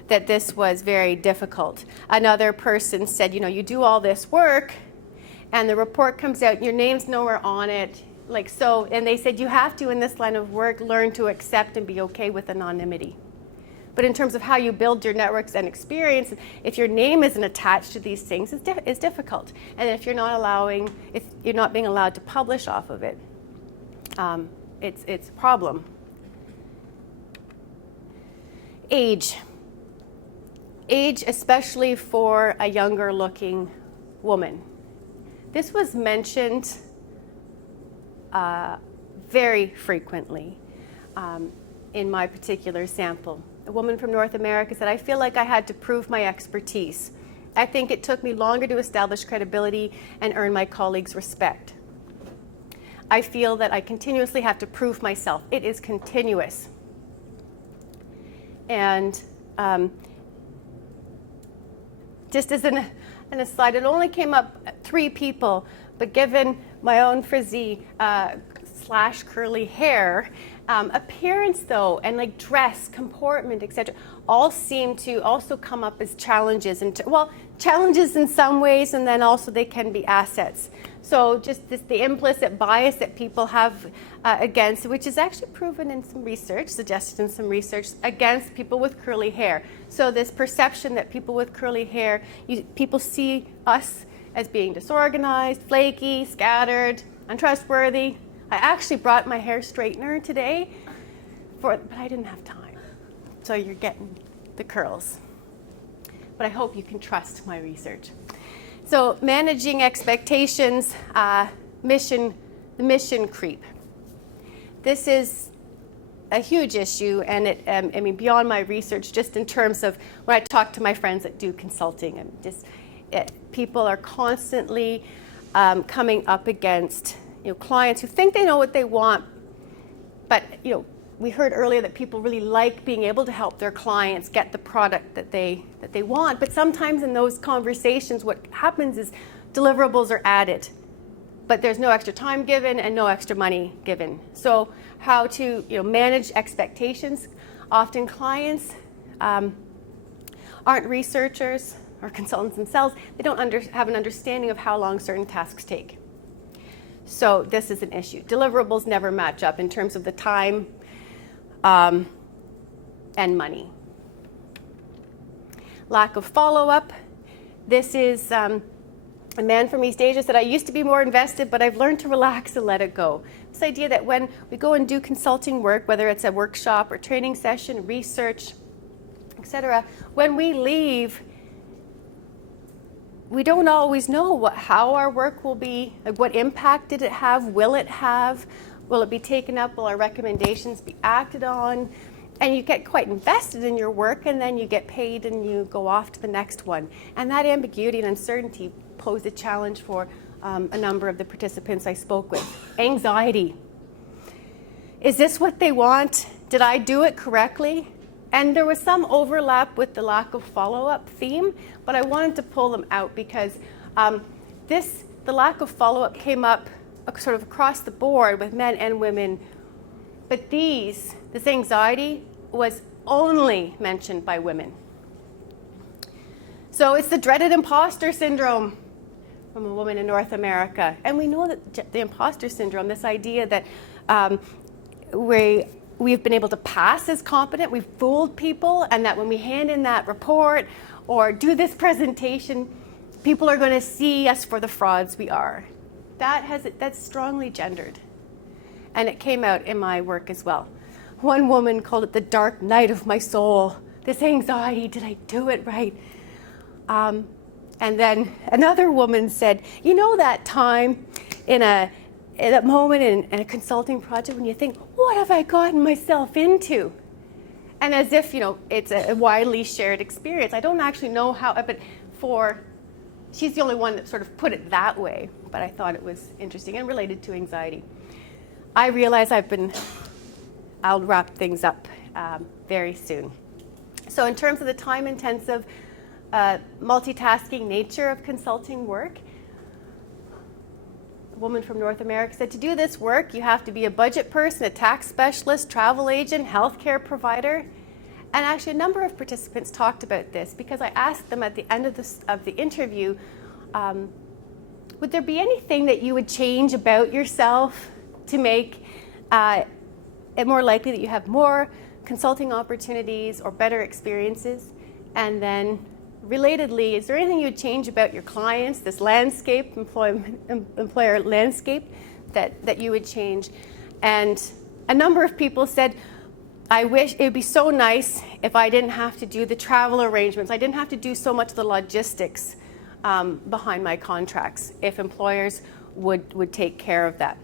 that this was very difficult. Another person said, you know, you do all this work and the report comes out, your name's nowhere on it, like so, and they said you have to, in this line of work, learn to accept and be okay with anonymity. But in terms of how you build your networks and experience, if your name isn't attached to these things, it's difficult. And if you're not being allowed to publish off of it, it's a problem. Age, especially for a younger looking woman. This was mentioned very frequently in my particular sample. A woman from North America said, I feel like I had to prove my expertise. I think it took me longer to establish credibility and earn my colleagues' respect. I feel that I continuously have to prove myself. It is continuous. And just as an aside, it only came up 3 people, but given my own frizzy / curly hair, appearance though, and like dress, comportment, etc., all seem to also come up as challenges, and challenges in some ways, and then also they can be assets. So just the implicit bias that people have against, which is actually proven in some research, suggested in some research, against people with curly hair. So this perception that people with curly hair, people see us as being disorganized, flaky, scattered, untrustworthy. I actually brought my hair straightener today, but I didn't have time. So you're getting the curls. But I hope you can trust my research. So managing expectations, the mission creep. This is a huge issue, and it, beyond my research, just in terms of when I talk to my friends that do consulting, people are constantly coming up against clients who think they know what they want, but we heard earlier that people really like being able to help their clients get the product that they want, but sometimes in those conversations what happens is deliverables are added, but there's no extra time given and no extra money given. So how to manage expectations. Often clients aren't researchers or consultants themselves. They don't have an understanding of how long certain tasks take. So this is an issue. Deliverables never match up in terms of the time and money. Lack of follow-up. This is a man from East Asia said, I used to be more invested, but I've learned to relax and let it go. This idea that when we go and do consulting work, whether it's a workshop or training session, research, etc. When we leave, we don't always know how our work will be, like what impact did it have, will it be taken up, will our recommendations be acted on? And you get quite invested in your work, and then you get paid and you go off to the next one. And that ambiguity and uncertainty posed a challenge for a number of the participants I spoke with. Anxiety. Is this what they want? Did I do it correctly? And there was some overlap with the lack of follow-up theme, but I wanted to pull them out because the lack of follow-up came up sort of across the board with men and women, but this anxiety was only mentioned by women. So it's the dreaded imposter syndrome from a woman in North America. And we know that the imposter syndrome, this idea that we've been able to pass as competent, we've fooled people, and that when we hand in that report or do this presentation, people are going to see us for the frauds we are. That's strongly gendered. And it came out in my work as well. One woman called it the dark night of my soul. This anxiety, did I do it right? And then another woman said, you know that time in that moment in a consulting project when you think, what have I gotten myself into? And as if, it's a widely shared experience. I don't actually know how, but she's the only one that sort of put it that way, but I thought it was interesting and related to anxiety. I realize I'll wrap things up very soon. So in terms of the time-intensive, multitasking nature of consulting work, a woman from North America said, to do this work, you have to be a budget person, a tax specialist, travel agent, healthcare provider. And actually a number of participants talked about this because I asked them at the end of the interview, would there be anything that you would change about yourself to make it more likely that you have more consulting opportunities or better experiences? And then relatedly, is there anything you would change about your clients, this landscape, employer landscape, that you would change? And a number of people said, I wish it would be so nice if I didn't have to do the travel arrangements. I didn't have to do so much of the logistics behind my contracts, if employers would take care of that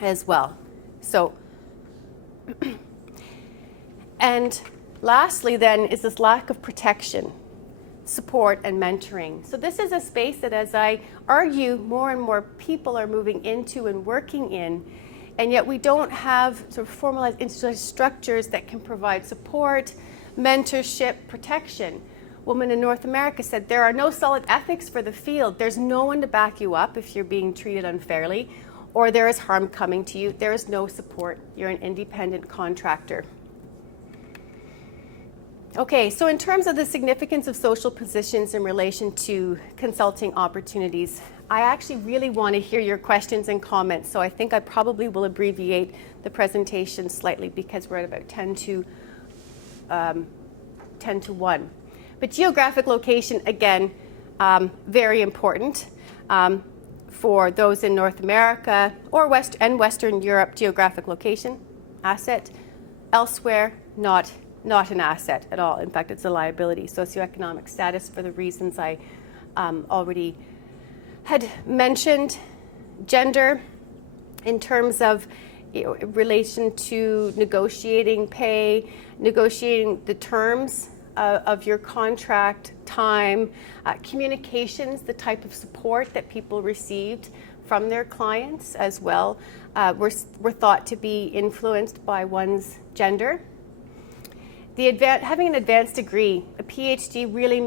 as well. So, and lastly then is this lack of protection, support, and mentoring. So this is a space that, as I argue, more and more people are moving into and working in, and yet we don't have sort of formalized institutionalized structures that can provide support, mentorship, protection. A woman in North America said, there are no solid ethics for the field. There's no one to back you up if you're being treated unfairly, or there is harm coming to you. There is no support. You're an independent contractor. Okay, so in terms of the significance of social positions in relation to consulting opportunities, I actually really want to hear your questions and comments, so I think I probably will abbreviate the presentation slightly because we're at about 10 to 1. But geographic location, again, very important for those in North America or Western Europe. Geographic location, asset. Elsewhere, not an asset at all. In fact, it's a liability. Socioeconomic status, for the reasons I already had mentioned. Gender, in terms of relation to negotiating pay, negotiating the terms of your contract, time, communications, the type of support that people received from their clients as well, were thought to be influenced by one's gender. Having an advanced degree, a PhD, really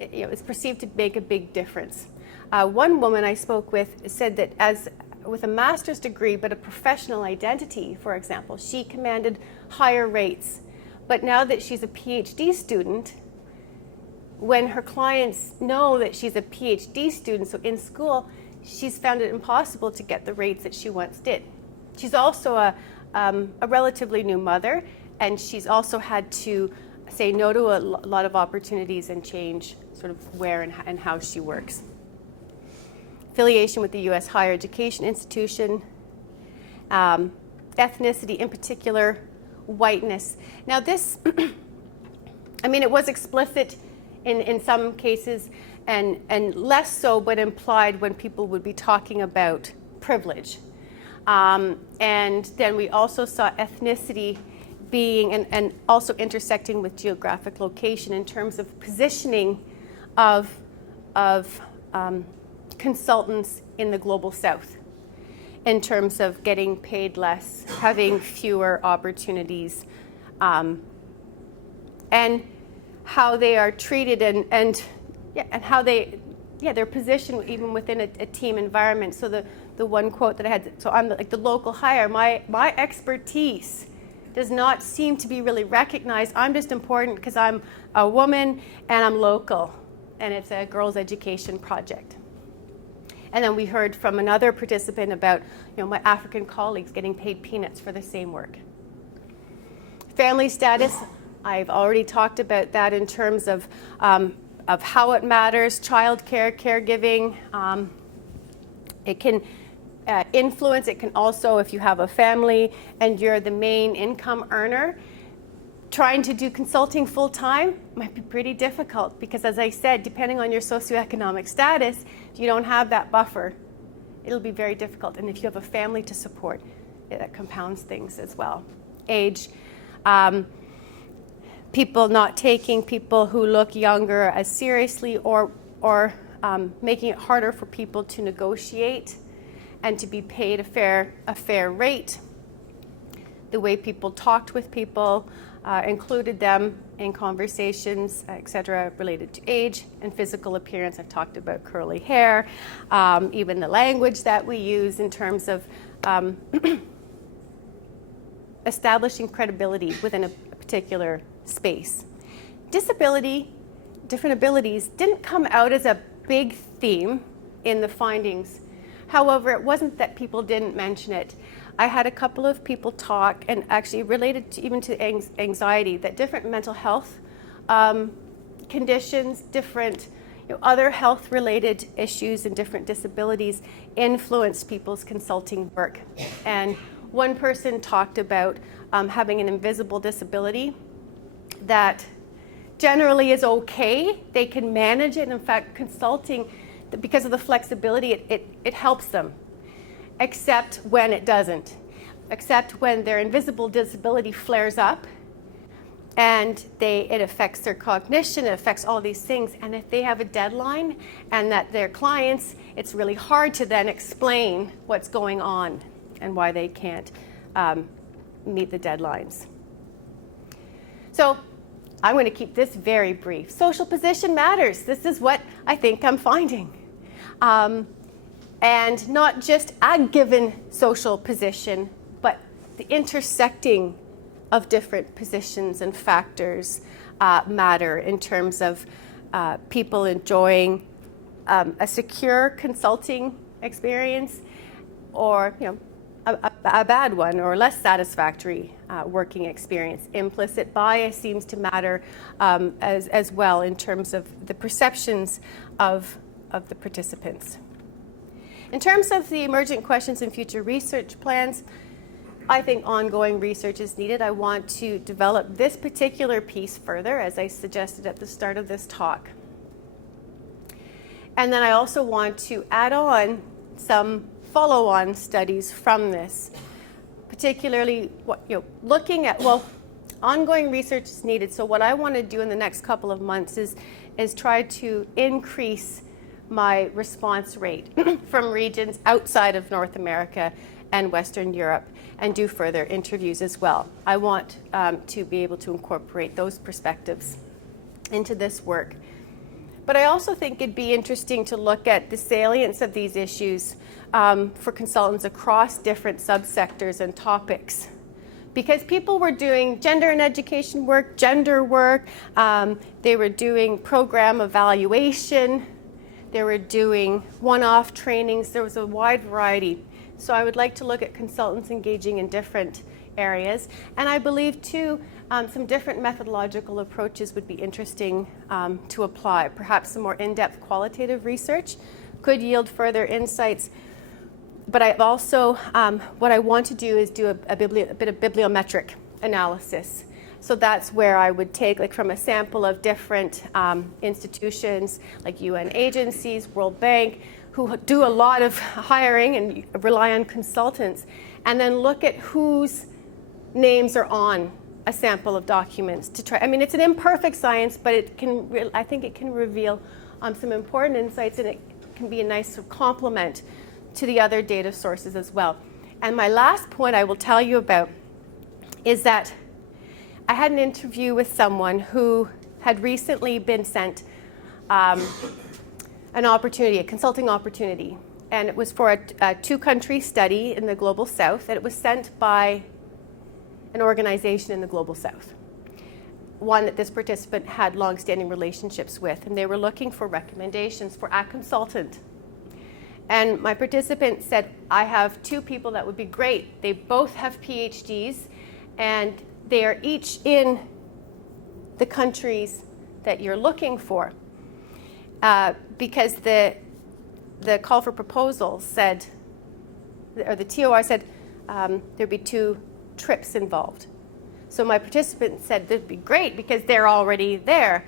is perceived to make a big difference. One woman I spoke with said that with a master's degree but a professional identity, for example, she commanded higher rates. But now that she's a PhD student, when her clients know that she's a PhD student, so in school, she's found it impossible to get the rates that she once did. She's also a relatively new mother, and she's also had to say no to a lot of opportunities and change sort of where and how she works. Affiliation with the U.S. higher education institution, ethnicity in particular, whiteness. Now this I mean, it was explicit in some cases and less so, but implied when people would be talking about privilege. And then we also saw ethnicity being and also intersecting with geographic location in terms of positioning of consultants in the global south, in terms of getting paid less, having fewer opportunities, and how they are treated and how their position even within a team environment. So the one quote that I had, so I'm like the local hire, my expertise does not seem to be really recognized. I'm just important because I'm a woman and I'm local, and it's a girls' education project. And then we heard from another participant about, my African colleagues getting paid peanuts for the same work. Family status, I've already talked about that in terms of how it matters, childcare, caregiving. It can influence. It can also, if you have a family and you're the main income earner, trying to do consulting full time might be pretty difficult because, as I said, depending on your socioeconomic status, if you don't have that buffer, it'll be very difficult. And if you have a family to support, that compounds things as well. Age, people not taking people who look younger as seriously, or making it harder for people to negotiate and to be paid a fair rate. The way people talked with people, included them in conversations, etc., related to age and physical appearance. I've talked about curly hair, even the language that we use in terms of establishing credibility within a particular space. Disability, different abilities, didn't come out as a big theme in the findings. However, it wasn't that people didn't mention it. I had a couple of people talk, and actually related to even to anxiety, that different mental health conditions, different other health-related issues and different disabilities influence people's consulting work. And one person talked about having an invisible disability that generally is okay. They can manage it. In fact, consulting, because of the flexibility, it helps them, except when it doesn't, except when their invisible disability flares up and it affects their cognition, it affects all these things. And if they have a deadline and that their clients, it's really hard to then explain what's going on and why they can't meet the deadlines. So I'm going to keep this very brief. Social position matters. This is what I think I'm finding. And not just a given social position, but the intersecting of different positions and factors matter in terms of people enjoying a secure consulting experience, or a bad one or less satisfactory working experience. Implicit bias seems to matter as well in terms of the perceptions of the participants. In terms of the emergent questions and future research plans, I think ongoing research is needed. I want to develop this particular piece further, as I suggested at the start of this talk. And then I also want to add on some follow-on studies from this, particularly looking at, ongoing research is needed. So what I want to do in the next couple of months is try to increase my response rate from regions outside of North America and Western Europe, and do further interviews as well. I want to be able to incorporate those perspectives into this work. But I also think it'd be interesting to look at the salience of these issues for consultants across different subsectors and topics. Because people were doing gender and education work, gender work, they were doing program evaluation, they were doing one-off trainings. There was a wide variety. So I would like to look at consultants engaging in different areas. And I believe, too, some different methodological approaches would be interesting to apply. Perhaps some more in-depth qualitative research could yield further insights. But I've also, what I want to do is do a bit of bibliometric analysis So that's where I would take, like, from a sample of different institutions, like UN agencies, World Bank, who do a lot of hiring and rely on consultants, and then look at whose names are on a sample of documents to try. I mean, it's an imperfect science, but it can. I think it can reveal some important insights, and it can be a nice sort of complement to the other data sources as well. And my last point I will tell you about is that I had an interview with someone who had recently been sent an opportunity, a consulting opportunity, and it was for a two-country study in the Global South, and it was sent by an organization in the Global South, one that this participant had long-standing relationships with, and they were looking for recommendations for a consultant. And my participant said, I have two people that would be great. They both have PhDs, and they are each in the countries that you're looking for. Because the call for proposals said, or the TOR said, there'd be 2 trips involved. So my participant said, that'd be great because they're already there.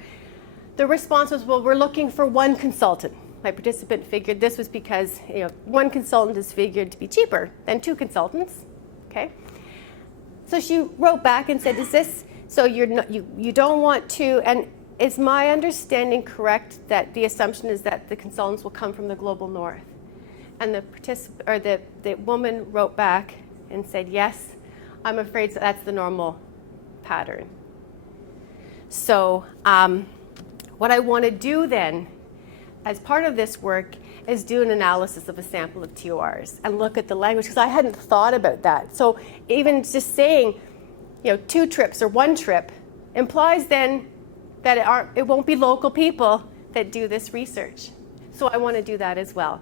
The response was, well, we're looking for 1 consultant. My participant figured this was because 1 consultant is figured to be cheaper than 2 consultants. Okay. So she wrote back and said, is this, so you don't want to, and is my understanding correct that the assumption is that the consultants will come from the global north? And the woman wrote back and said, yes, I'm afraid that's the normal pattern. So what I want to do then, as part of this work, is do an analysis of a sample of TORs and look at the language, because I hadn't thought about that. So even just saying, 2 trips or 1 trip implies then that it won't be local people that do this research. So I want to do that as well.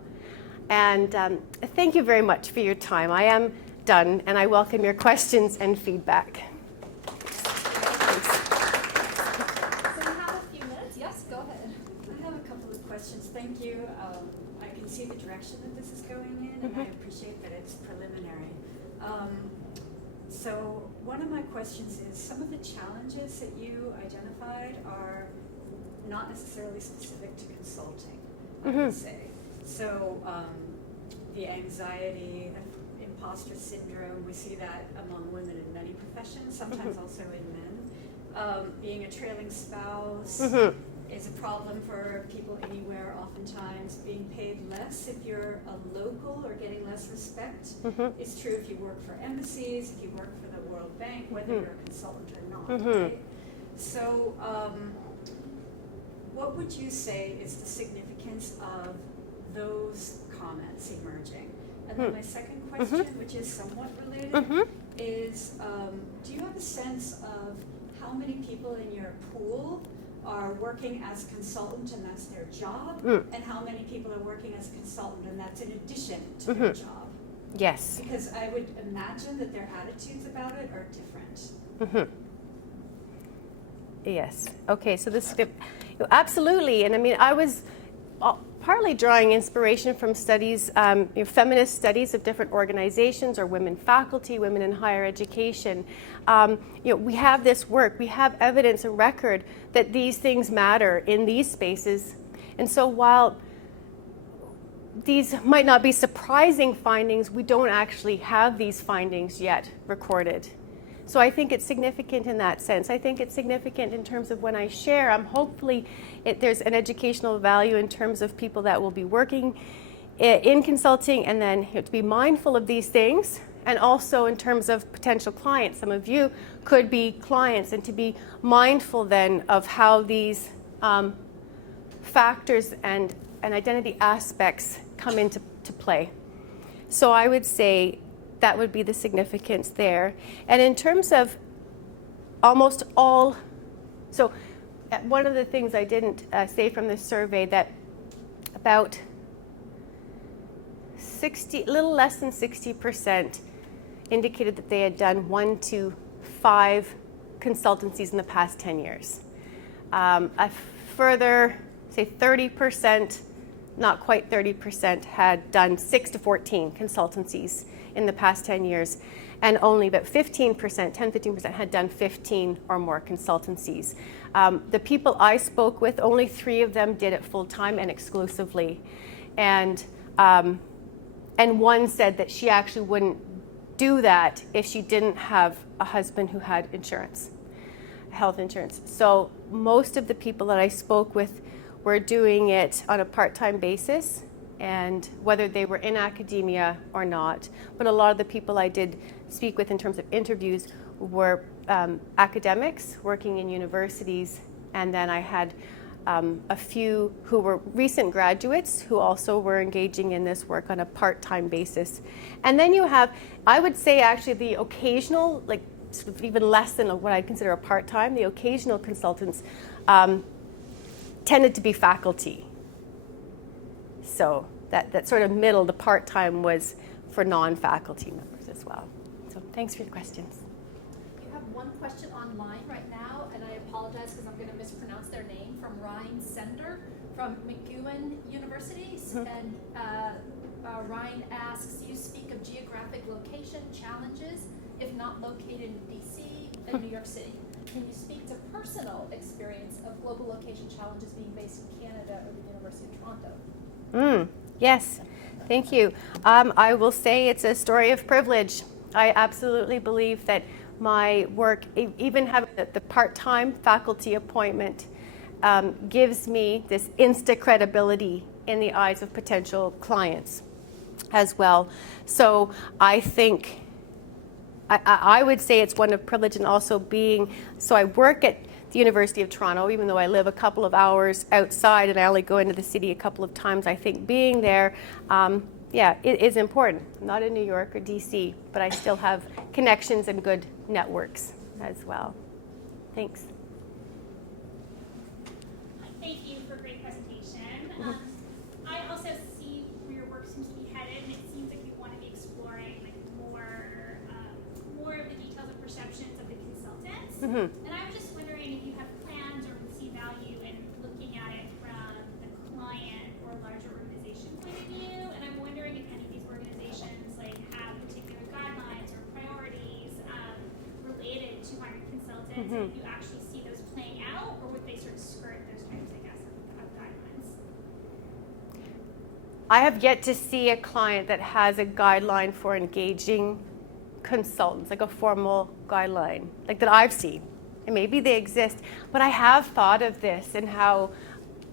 And thank you very much for your time. I am done, and I welcome your questions and feedback. Thanks. So we have a few minutes. Yes, go ahead. I have a couple of questions. Thank you. I can see the direction that this is going in, and I appreciate that it's preliminary. So one of my questions is, some of the challenges that you identified are not necessarily specific to consulting, I would say. So the anxiety, imposter syndrome, we see that among women in many professions, sometimes also in men. Being a trailing spouse is a problem for people anywhere, oftentimes. Being paid less if you're a local or getting less respect is true if you work for embassies, if you work for the World Bank, whether you're a consultant or not, right? So what would you say is the significance of those comments emerging? And then my second question, which is somewhat related, is do you have a sense of how many people in your pool are working as consultant and that's their job, and how many people are working as a consultant and that's in addition to their job? Yes. Because I would imagine that their attitudes about it are different. Yes. Okay, so this absolutely, and I mean, I was partly drawing inspiration from studies, feminist studies of different organizations, or women faculty, women in higher education. We have this work, we have evidence and record that these things matter in these spaces. And so while these might not be surprising findings, we don't actually have these findings yet recorded. So I think it's significant in that sense. I think it's significant in terms of when I share, hopefully there's an educational value in terms of people that will be working in consulting, and then to be mindful of these things, and also in terms of potential clients. Some of you could be clients, and to be mindful then of how these factors and identity aspects come into play. So I would say that would be the significance there. And in terms of almost all, so one of the things I didn't say from this survey, that about a little less than 60% indicated that they had done 1 to 5 consultancies in the past 10 years. A further, say 30%, not quite 30%, had done 6 to 14 consultancies in the past 10 years, and only about 15%, 10-15% had done 15 or more consultancies. The people I spoke with, only 3 of them did it full-time and exclusively. And one said that she actually wouldn't do that if she didn't have a husband who had insurance, health insurance. So most of the people that I spoke with were doing it on a part-time basis, and whether they were in academia or not. But a lot of the people I did speak with in terms of interviews were academics working in universities, and then I had a few who were recent graduates who also were engaging in this work on a part-time basis. And then you have, I would say actually the occasional, like sort of even less than what I'd consider a part-time, the occasional consultants tended to be faculty. So that sort of middle, the part-time was for non-faculty members as well. So thanks for your questions. You have one question online right now, and I apologize because I'm going to mispronounce their name, from Ryan Sender from McEwen University. And Ryan asks, you speak of geographic location challenges, if not located in DC and New York City. Can you speak to personal experience of global location challenges being based in Canada or the University of Toronto? Yes, thank you. I will say it's a story of privilege. I absolutely believe that my work, even having the part-time faculty appointment, gives me this insta credibility in the eyes of potential clients as well. So I think I would say it's one of privilege, and also being, so I work at the University of Toronto, even though I live a couple of hours outside and I only go into the city a couple of times. I think being there, it is important. I'm not in New York or DC, but I still have connections and good networks as well. Thanks. Thank you for a great presentation. I also see where your work seems to be headed, and it seems like you want to be exploring like more of the details and perceptions of the consultants. And I was just wondering if you have plans or would see value in looking at it from the client or larger organization point of view. And I'm wondering if any of these organizations like have particular guidelines or priorities related to hiring consultants, and if you actually see those playing out, or would they sort of skirt those types, I guess, of guidelines? I have yet to see a client that has a guideline for engaging consultants, like a formal guideline, like that I've seen. And maybe they exist, but I have thought of this and how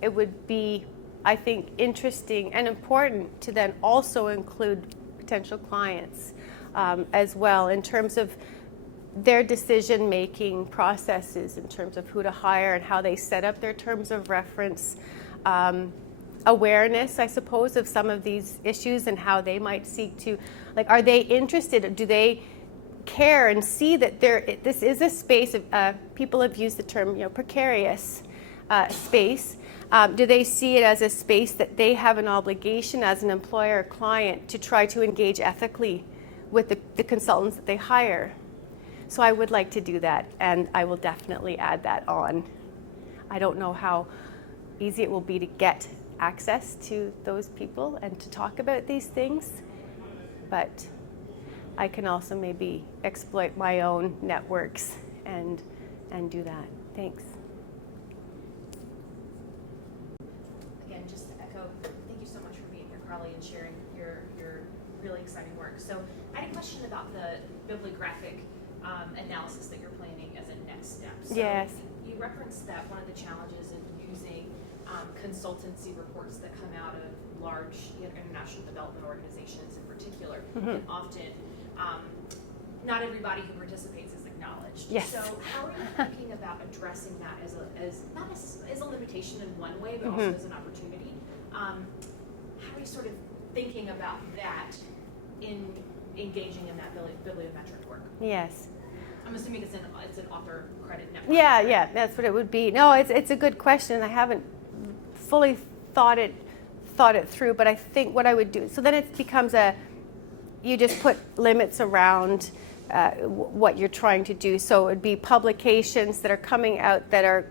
it would be, I think, interesting and important to then also include potential clients as well in terms of their decision-making processes, in terms of who to hire and how they set up their terms of reference, awareness, I suppose, of some of these issues and how they might seek to, like, are they interested? Do they care and see that this is a space of, people have used the term, precarious space. Do they see it as a space that they have an obligation as an employer or client to try to engage ethically with the consultants that they hire? So I would like to do that, and I will definitely add that on. I don't know how easy it will be to get access to those people and to talk about these things, but I can also maybe exploit my own networks and do that. Thanks. Again, just to echo, thank you so much for being here, Carly, and sharing your really exciting work. So I had a question about the bibliographic analysis that you're planning as a next step. So yes. You referenced that one of the challenges in using consultancy reports that come out of large international development organizations in particular, and often not everybody who participates is acknowledged. Yes. So how are you thinking about addressing that as not as a limitation in one way, but also as an opportunity? How are you sort of thinking about that in engaging in that bibliometric work? Yes. I'm assuming it's an author credit network. Yeah, that's what it would be. No, it's a good question. I haven't fully thought it through, but I think what I would do, so then it becomes you just put limits around what you're trying to do. So it would be publications that are coming out that are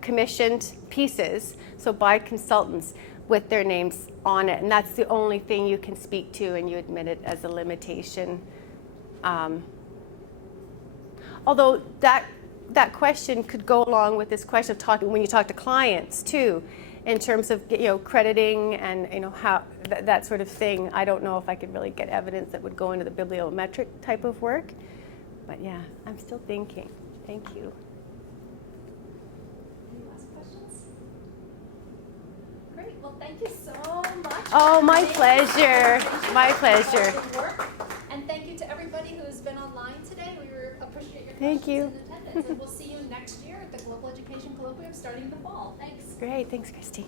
commissioned pieces, so by consultants, with their names on it, and that's the only thing you can speak to, and you admit it as a limitation. Although that question could go along with this question of talking when you talk to clients too, in terms of crediting and how that sort of thing. I don't know if I could really get evidence that would go into the bibliometric type of work, but yeah, I'm still thinking. Thank you. Any last questions? Great. Well, thank you so much. Oh, my for pleasure. presentation. My pleasure. Good work. And thank you to everybody who has been online today. We appreciate your Thank questions you. and attendance. And we'll see you next year at the Global Education Colloquium starting in the fall. Thanks. Great. Thanks, Christy.